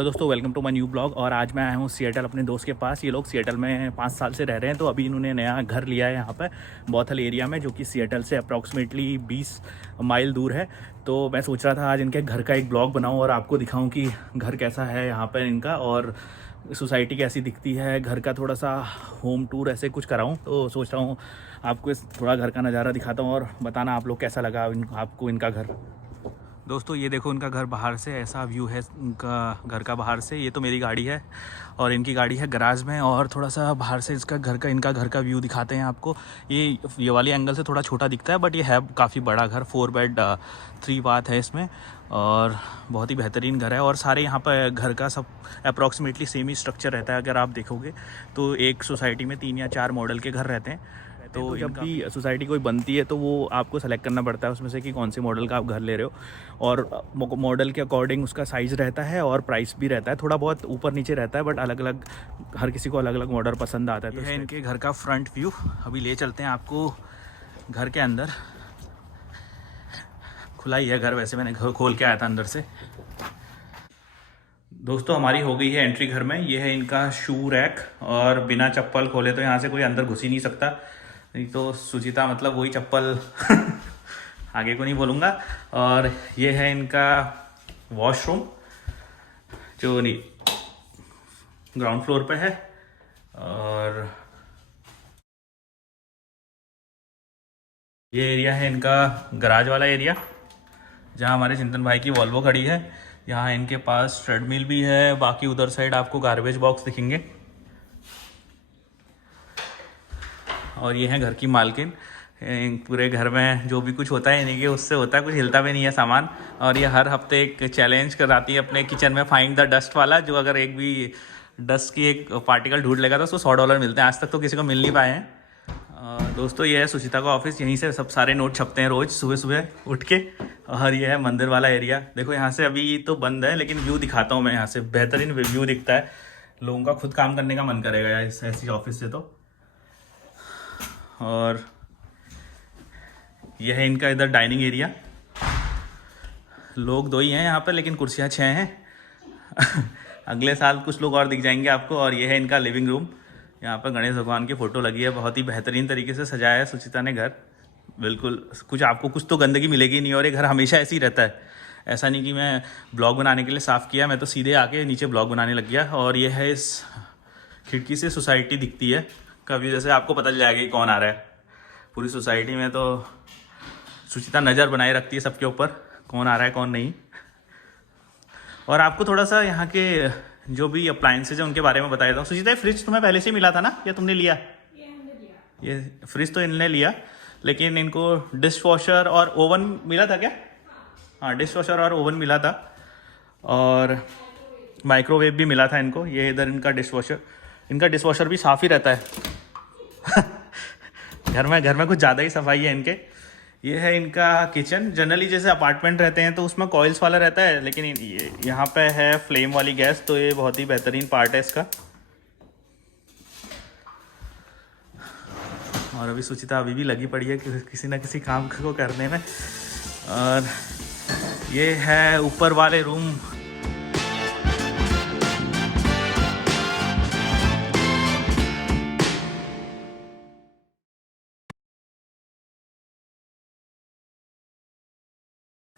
Hello दोस्तों, welcome to my new blog. और आज मैं आया हूँ सिएटल अपने दोस्त के पास। ये लोग सिएटल में 5 साल से रह रहे हैं, तो अभी इन्होंने नया घर लिया है यहाँ पर बॉथल एरिया में, जो कि सिएटल से अप्रॉक्सीमेटली 20 माइल दूर है। तो मैं सोच रहा था आज इनके घर का एक ब्लॉग बनाऊँ और आपको दिखाऊँ कि घर कैसा है यहाँ पर इनका, और सोसाइटी कैसी दिखती है, घर का थोड़ा सा होम टूर ऐसे कुछ कराऊँ। तो सोच रहा हूँ आपको थोड़ा घर का नज़ारा दिखाता हूँ और बताना आप लोग कैसा लगा आपको इनका घर। दोस्तों ये देखो, इनका घर बाहर से ऐसा व्यू है इनका घर का बाहर से। ये तो मेरी गाड़ी है और इनकी गाड़ी है गराज में, और थोड़ा सा बाहर से इनका घर का व्यू दिखाते हैं आपको। ये वाली एंगल से थोड़ा छोटा दिखता है, बट ये है काफ़ी बड़ा घर। 4 बेड 3 बाथ है इसमें, और बहुत ही बेहतरीन घर है। और सारे यहाँ पर घर का सब अप्रॉक्सीमेटली सेम ही स्ट्रक्चर रहता है। अगर आप देखोगे तो एक सोसाइटी में 3 या 4 मॉडल के घर रहते हैं। तो जब भी सोसाइटी कोई बनती है तो वो आपको सेलेक्ट करना पड़ता है उसमें से कि कौन से मॉडल का आप घर ले रहे हो, और मॉडल के अकॉर्डिंग उसका साइज़ रहता है और प्राइस भी रहता है। थोड़ा बहुत ऊपर नीचे रहता है, बट अलग अलग हर किसी को अलग अलग मॉडल पसंद आता है। तो ये है इनके घर का फ्रंट व्यू। अभी ले चलते हैं आपको घर के अंदर। खुला ही है घर, वैसे मैंने घर खोल के आया था अंदर से। दोस्तों हमारी हो गई है एंट्री घर में। ये है इनका शू रैक, और बिना चप्पल खोले तो यहाँ से कोई अंदर घुस ही नहीं सकता। नहीं तो सुचिता मतलब वही चप्पल आगे को नहीं बोलूँगा। और ये है इनका वॉशरूम, जो नहीं ग्राउंड फ्लोर पे है। और ये एरिया है इनका गराज वाला एरिया, जहाँ हमारे चिंतन भाई की वॉल्वो खड़ी है। यहाँ इनके पास ट्रेडमिल भी है। बाकी उधर साइड आपको गार्बेज बॉक्स दिखेंगे। और ये है घर की मालकिन। पूरे घर में जो भी कुछ होता है इन्हीं के उससे होता है, कुछ हिलता भी नहीं है सामान। और ये हर हफ्ते एक चैलेंज कराती है अपने किचन में, फाइंड द डस्ट वाला, जो अगर एक भी डस्ट की एक पार्टिकल ढूंढ लेगा तो उसको $100 मिलते हैं। आज तक तो किसी को मिल नहीं पाए हैं। दोस्तों ये है सुचिता का ऑफिस, यहीं से सब सारे नोट छपते हैं रोज़ सुबह सुबह उठ के। और ये है मंदिर वाला एरिया। देखो यहाँ से अभी तो बंद है, लेकिन व्यू दिखाता हूँ मैं। यहाँ से बेहतरीन व्यू दिखता है। लोगों का खुद काम करने का मन करेगा यार ऐसी ऑफिस से तो। और यह है इनका इधर डाइनिंग एरिया। लोग 2 ही हैं यहाँ पर, लेकिन कुर्सियाँ 6 हैं। अगले साल कुछ लोग और दिख जाएंगे आपको। और ये है इनका लिविंग रूम। यहाँ पर गणेश भगवान की फ़ोटो लगी है। बहुत ही बेहतरीन तरीके से सजाया है सुचिता ने घर। बिल्कुल कुछ तो गंदगी मिलेगी नहीं। और ये घर हमेशा ऐसे ही रहता है। ऐसा नहीं कि मैं ब्लॉग बनाने के लिए साफ़ किया, मैं तो सीधे आके नीचे ब्लॉग बनाने लग गया। और ये है इस खिड़की से सोसाइटी दिखती है। कभी जैसे आपको पता चल जाएगा कि कौन आ रहा है। पूरी सोसाइटी में तो सुचिता नज़र बनाए रखती है सबके ऊपर, कौन आ रहा है कौन नहीं। और आपको थोड़ा सा यहाँ के जो भी अप्लायंसेज हैं उनके बारे में बता देता हूँ। सुचिता फ्रिज तुम्हें पहले से ही मिला था ना, या तुमने लिया? ये फ्रिज तो इनने लिया, लेकिन इनको डिश वॉशर और ओवन मिला था क्या? हाँ, डिश वॉशर और ओवन मिला था, और माइक्रोवेव भी मिला था इनको। ये इधर इनका डिश वॉशर भी साफ़ ही रहता है। घर में कुछ ज़्यादा ही सफाई है इनके। ये है इनका किचन। जनरली जैसे अपार्टमेंट रहते हैं तो उसमें कॉइल्स वाला रहता है, लेकिन यहाँ पे है फ्लेम वाली गैस, तो ये बहुत ही बेहतरीन पार्ट है इसका। और अभी सुचिता अभी भी लगी पड़ी है किसी न किसी काम को करने में। और ये है ऊपर वाले रूम।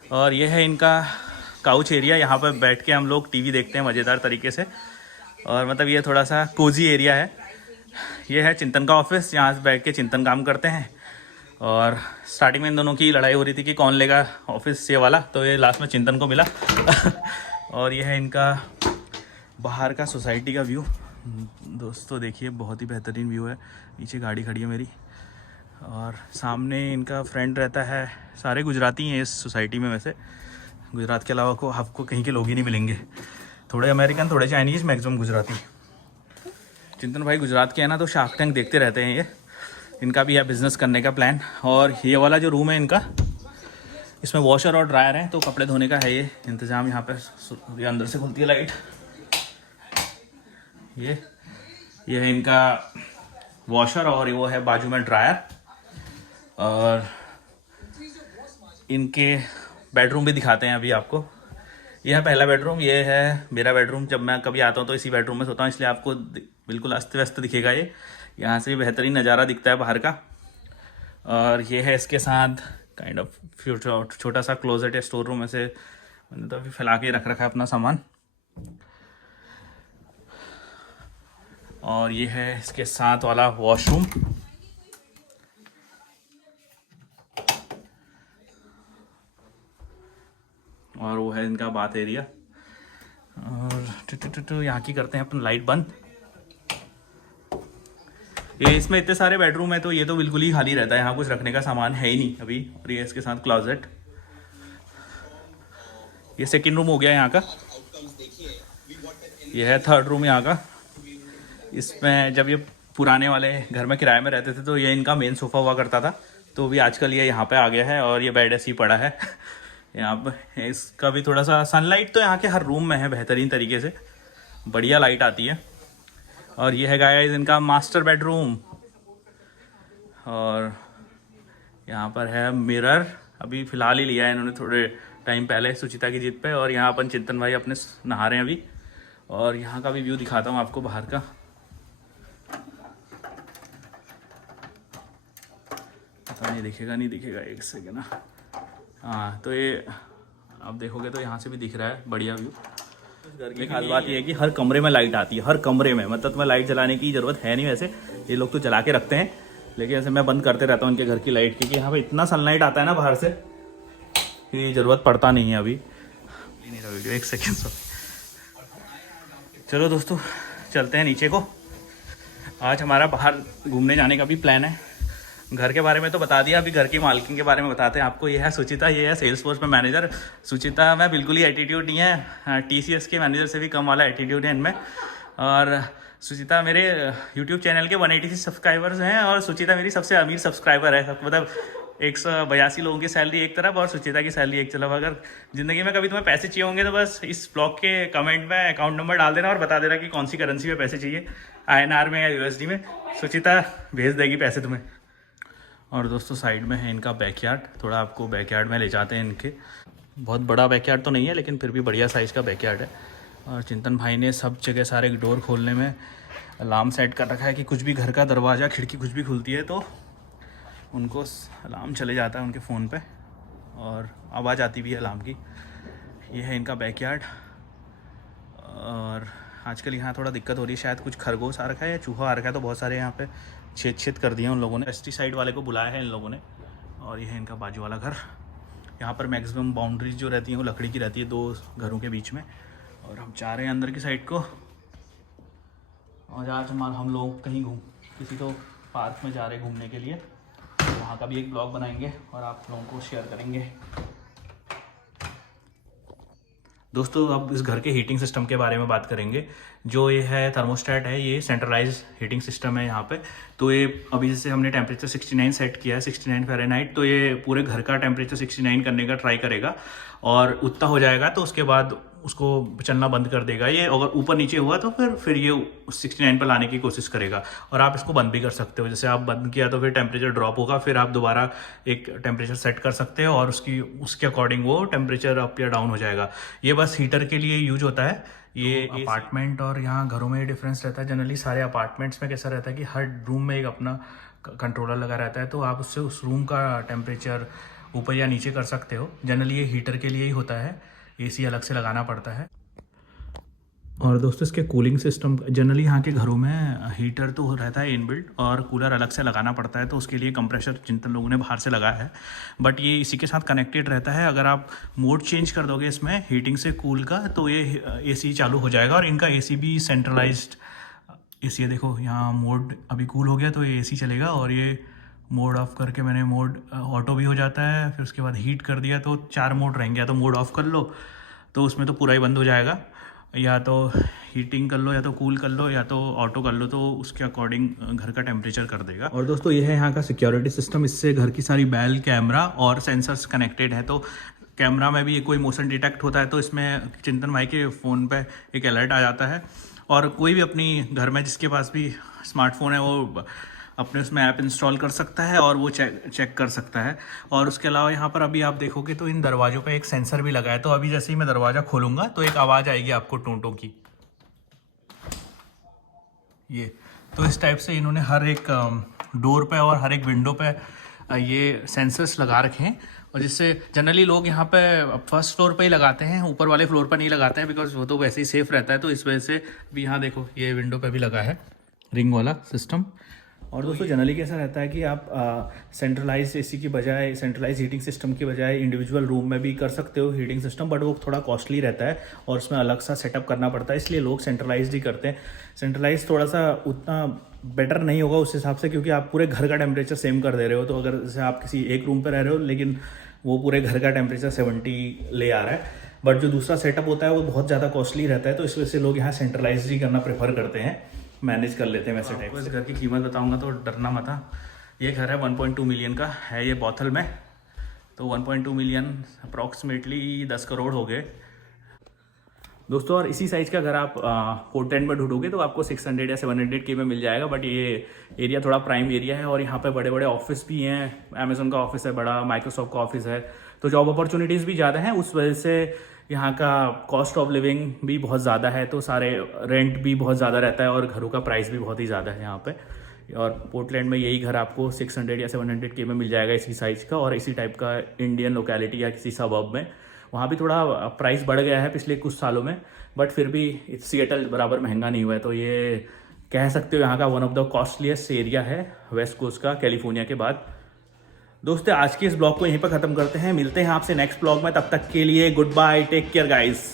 और ये है इनका काउच एरिया। यहाँ पर बैठ के हम लोग टीवी देखते हैं मज़ेदार तरीके से। और मतलब ये थोड़ा सा कोजी एरिया है। ये है चिंतन का ऑफिस, यहाँ से बैठ के चिंतन काम करते हैं। और स्टार्टिंग में इन दोनों की लड़ाई हो रही थी कि कौन लेगा ऑफिस ये वाला, तो ये लास्ट में चिंतन को मिला। और ये है इनका बाहर का सोसाइटी का व्यू। दोस्तों देखिए, बहुत ही बेहतरीन व्यू है। नीचे गाड़ी खड़ी है मेरी, और सामने इनका फ्रेंड रहता है। सारे गुजराती हैं इस सोसाइटी में। वैसे गुजरात के अलावा को आपको कहीं के लोग ही नहीं मिलेंगे। थोड़े अमेरिकन, थोड़े चाइनीज़, मैक्सिमम गुजराती। चिंतन भाई गुजरात के हैं ना, तो शार्क टैंक देखते रहते हैं ये। इनका भी है बिज़नेस करने का प्लान। और ये वाला जो रूम है इनका, इसमें वॉशर और ड्रायर है, तो कपड़े धोने का है ये इंतज़ाम। यहाँ पर ये अंदर से खुलती है लाइट। ये है इनका वॉशर, और वो है बाजू में ड्रायर। और इनके बेडरूम भी दिखाते हैं अभी आपको। यह है पहला बेडरूम, ये है मेरा बेडरूम। जब मैं कभी आता हूँ तो इसी बेडरूम में सोता हूँ, इसलिए आपको बिल्कुल अस्त व्यस्त दिखेगा ये। यहाँ से भी बेहतरीन नज़ारा दिखता है बाहर का। और ये है इसके साथ काइंड ऑफ छोटा सा क्लोजेट या स्टोर रूम। ऐसे मैंने तो अभी फैला के रख रखा है अपना सामान। और ये है इसके साथ वाला वॉशरूम। और वो है इनका बाथ एरिया। और यहाँ की करते हैं अपन लाइट बंद। ये इसमें इतने सारे बेडरूम है तो ये तो बिल्कुल ही खाली रहता है, यहाँ कुछ रखने का सामान है ही नहीं अभी। और ये इसके साथ क्लोजेट। ये सेकंड रूम हो गया यहाँ का। ये है थर्ड रूम यहाँ का। इसमें जब ये पुराने वाले घर में किराए में रहते थे तो ये इनका मेन सोफ़ा हुआ करता था, तो भी आजकल ये यहाँ पे आ गया है और ये बेड ऐसे ही पड़ा है यहाँ पे। इसका भी थोड़ा सा सनलाइट तो यहाँ के हर रूम में है बेहतरीन तरीके से, बढ़िया लाइट आती है। और ये है गाइस इनका मास्टर बेडरूम। और यहाँ पर है मिरर, अभी फ़िलहाल ही लिया है इन्होंने थोड़े टाइम पहले सुचिता की जिद पे। और यहाँ अपन चिंतन भाई अपने नहा रहे हैं अभी। और यहाँ का भी व्यू दिखाता हूँ आपको बाहर का। पता नहीं दिखेगा नहीं दिखेगा, एक सेकेंड ना। हाँ तो ये आप देखोगे तो यहाँ से भी दिख रहा है बढ़िया व्यू। घर की खास बात ये है कि हर कमरे में लाइट आती है, हर कमरे में। मतलब तुम्हें लाइट जलाने की ज़रूरत है नहीं, वैसे ये लोग तो जला के रखते हैं, लेकिन ऐसे मैं बंद करते रहता हूँ उनके घर की लाइट, क्योंकि यहाँ पे इतना सनलाइट आता है ना बाहर से कि ज़रूरत पड़ता नहीं है अभी। नहीं रहा वीडियो, एक सेकेंड सर। चलो दोस्तों चलते हैं नीचे को। आज हमारा बाहर घूमने जाने का भी प्लान है। घर के बारे में तो बता दिया, अभी घर की मालकिन के बारे में बताते हैं आपको। ये है सुचिता, ये है सेल्स फोर्स में मैनेजर। सुचिता में बिल्कुल ही एटीट्यूड नहीं है, TCS के मैनेजर से भी कम वाला एटीट्यूड है इनमें। और सुचिता मेरे यूट्यूब चैनल के 186 सब्सक्राइबर्स हैं और सुचिता मेरी सबसे अमीर सब्सक्राइबर है। मतलब 182 लोगों की सैलरी एक तरफ और सुचिता की सैलरी एक तरफ। अगर ज़िंदगी में कभी तुम्हें पैसे चाहिए होंगे तो बस इस ब्लॉग के कमेंट में अकाउंट नंबर डाल देना और बता देना कि कौन सी करेंसी में पैसे चाहिए, INR में या USD में। सुचिता भेज देगी पैसे तुम्हें। और दोस्तों साइड में है इनका बैकयार्ड, थोड़ा आपको बैकयार्ड में ले जाते हैं इनके। बहुत बड़ा बैकयार्ड तो नहीं है लेकिन फिर भी बढ़िया साइज़ का बैकयार्ड है। और चिंतन भाई ने सब जगह सारे डोर खोलने में अलार्म सेट कर रखा है कि कुछ भी घर का दरवाज़ा खिड़की कुछ भी खुलती है तो उनको अलार्म चले जाता है उनके फ़ोन पे और आवाज़ आती भी है अलार्म की। ये है इनका बैकयार्ड। और आजकल यहाँ थोड़ा दिक्कत हो रही है, शायद कुछ खरगोश आ रखा है या चूहा आ रखा है, तो बहुत सारे यहाँ पे छेद कर दिए उन लोगों ने। पेस्टिसाइड वाले को बुलाया है इन लोगों ने। और ये है इनका बाजू वाला घर। यहाँ पर मैक्सिमम बाउंड्रीज जो रहती हैं वो लकड़ी की रहती है 2 घरों के बीच में। और हम जा रहे हैं अंदर की साइड को। और आज हम लोग कहीं किसी तो पार्क में जा रहे हैं घूमने के लिए, वहाँ का भी एक ब्लॉग बनाएंगे और आप लोगों को शेयर करेंगे। दोस्तों अब इस घर के हीटिंग सिस्टम के बारे में बात करेंगे। जो ये है थर्मोस्टेट है, ये सेंट्रलाइज हीटिंग सिस्टम है यहाँ पे। तो ये अभी जैसे हमने टेम्परेचर 69 सेट किया है, 69 फ़ारेनहाइट, तो ये पूरे घर का टेम्परेचर 69 करने का ट्राई करेगा और उतना हो जाएगा तो उसके बाद उसको चलना बंद कर देगा। ये अगर ऊपर नीचे हुआ तो फिर ये 69 पर लाने की कोशिश करेगा। और आप इसको बंद भी कर सकते हो, जैसे आप बंद किया तो फिर टेम्परेचर ड्रॉप होगा, फिर आप दोबारा एक टेम्परेचर सेट कर सकते हो और उसके अकॉर्डिंग वो टेम्परेचर अप या डाउन हो जाएगा। ये बस हीटर के लिए यूज होता है। ये अपार्टमेंट और यहाँ घरों में डिफरेंस रहता है। जनरली सारे अपार्टमेंट्स में कैसा रहता है कि हर रूम में एक अपना कंट्रोलर लगा रहता है, तो आप उससे उस रूम का टेम्परेचर ऊपर या नीचे कर सकते हो। जनरली ये हीटर के लिए ही होता है, AC अलग से लगाना पड़ता है। और दोस्तों इसके कूलिंग सिस्टम, जनरली यहाँ के घरों में हीटर तो रहता है इनबिल्ट और कूलर अलग से लगाना पड़ता है, तो उसके लिए कंप्रेसर चिंतन लोगों ने बाहर से लगाया है, बट ये इसी के साथ कनेक्टेड रहता है। अगर आप मोड चेंज कर दोगे इसमें हीटिंग से कूल का तो ये AC चालू हो जाएगा। और इनका AC भी सेंट्रलाइज्ड AC है। देखो यहाँ मोड अभी कूल हो गया तो ये AC चलेगा और ये मोड ऑफ करके मैंने मोड ऑटो भी हो जाता है। फिर उसके बाद हीट कर दिया तो 4 मोड रहेंगे, या तो मोड ऑफ कर लो तो उसमें तो पूरा ही बंद हो जाएगा, या तो हीटिंग कर लो, या तो कूल कर लो, या तो ऑटो कर लो, तो उसके अकॉर्डिंग घर का टेम्परेचर कर देगा। और दोस्तों ये है यहाँ का सिक्योरिटी सिस्टम। इससे घर की सारी बेल, कैमरा और सेंसर्स कनेक्टेड है। तो कैमरा में भी कोई मोशन डिटेक्ट होता है तो इसमें चिंतन भाई के फ़ोन पे एक अलर्ट आ जाता है। और कोई भी अपनी घर में जिसके पास भी स्मार्टफोन है वो अपने उसमें ऐप इंस्टॉल कर सकता है और वो चेक कर सकता है। और उसके अलावा यहाँ पर अभी आप देखोगे तो इन दरवाज़ों पे एक सेंसर भी लगा है, तो अभी जैसे ही मैं दरवाज़ा खोलूँगा तो एक आवाज़ आएगी आपको टोंटों की, ये। तो इस टाइप से इन्होंने हर एक डोर पे और हर एक विंडो पे ये सेंसर्स लगा रखे हैं, और जिससे जनरली लोग यहाँ पे फर्स्ट फ्लोर पे ही लगाते हैं, ऊपर वाले फ्लोर पर नहीं लगाते हैं, बिकॉज वो तो वैसे ही सेफ रहता है। तो इस वजह से अभी यहाँ देखो ये विंडो पे भी लगा है रिंग वाला सिस्टम। और दोस्तों जनरली कैसा रहता है कि आप सेंट्रलाइज एसी की बजाय, सेंट्रलाइज हीटिंग सिस्टम की बजाय इंडिविजुअल रूम में भी कर सकते हो हीटिंग सिस्टम, बट वो थोड़ा कॉस्टली रहता है और उसमें अलग सा सेटअप करना पड़ता है, इसलिए लोग सेंट्रलाइज ही करते हैं। सेंट्रलाइज थोड़ा सा उतना बेटर नहीं होगा उस हिसाब से, क्योंकि आप पूरे घर का टेम्परेचर सेम कर दे रहे हो। तो अगर जैसे आप किसी एक रूम पर रह रहे हो लेकिन वो पूरे घर का टेम्परेचर 70 ले आ रहा है, बट जो दूसरा सेटअप होता है वो बहुत ज़्यादा कॉस्टली रहता है, तो इस वजह से लोग यहाँ सेंट्रलाइज ही करना प्रेफर करते हैं, मैनेज कर लेते हैं वैसे टाइप। इस घर की कीमत बताऊंगा तो डरना मत। ये घर है 1.2 मिलियन का है, ये बॉथल में। तो 1.2 मिलियन अप्रॉक्सीमेटली 10 करोड़ हो गए दोस्तों। और इसी साइज़ का घर आप पोर्टलैंड में ढूंढोगे तो आपको 600 या 700 के में मिल जाएगा, बट ये एरिया थोड़ा प्राइम एरिया है और यहाँ पे बड़े बड़े ऑफिस भी हैं। अमेजोन का ऑफिस है बड़ा, माइक्रोसॉफ्ट का ऑफिस है, तो जॉब अपॉर्चुनिटीज़ भी ज़्यादा हैं। उस वजह से यहाँ का कॉस्ट ऑफ लिविंग भी बहुत ज़्यादा है, तो सारे रेंट भी बहुत ज़्यादा रहता है और घरों का प्राइस भी बहुत ही ज़्यादा है यहाँ पे। और पोर्टलैंड में यही घर आपको 600 या 700 के में मिल जाएगा इसी साइज़ का, और इसी टाइप का इंडियन लोकेलिटी या किसी सबअर्ब में। वहाँ भी थोड़ा प्राइस बढ़ गया है पिछले कुछ सालों में, बट फिर भी सिएटल बराबर महंगा नहीं हुआ है। तो ये कह सकते हो यहाँ का one of the costliest area है वेस्ट कोस्ट का, कैलिफोर्निया के बाद। दोस्तों आज के इस ब्लॉग को यहीं पर ख़त्म करते हैं, मिलते हैं आपसे नेक्स्ट ब्लॉग में। तब तक के लिए goodbye, take care guys.